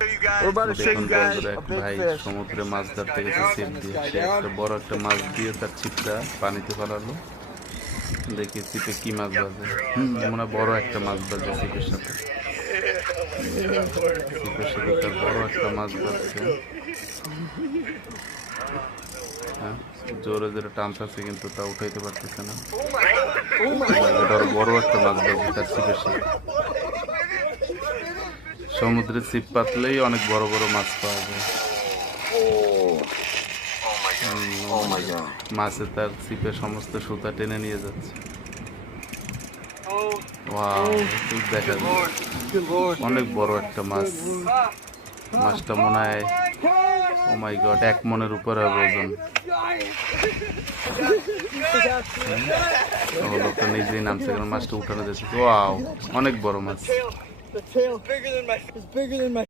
দেখুন বন্ধুরা, এক ভাই সমুদ্রে মাছ ধরতে গেছে ছিপ দিয়ে। সে একটা বড় একটা মাছ দিয়ে তার ছিপটা পানিতে ফেলালো। দেখি ছিপে কি মাছ বাজে। মনে হয় বড় একটা মাছ বাজে ছিপের সাথে। ছিপের সাথে তার বড় একটা মাছ বাজছে। হ্যাঁ, জোরে জোরে টানতেছে কিন্তু তা উঠাইতে পারতেছে না। বড় একটা মাছ বাজে তার ছিপের সাথে। সমুদ্রে ছিপ পাতলেই অনেক বড় বড় মাছ পাওয়া যায়। মাছে তার ছিপের সমস্ত সুতা টেনে নিয়ে যাচ্ছে। দেখা যায় অনেক বড় একটা মাছ। মাছটা মনে হয় ও মাই গড 1 মনের উপরে হবে ওজন। লোকটা নিজেই নামছে কারণ মাছটা উঠানো যাচ্ছে। ওয়াও, অনেক বড় মাছ।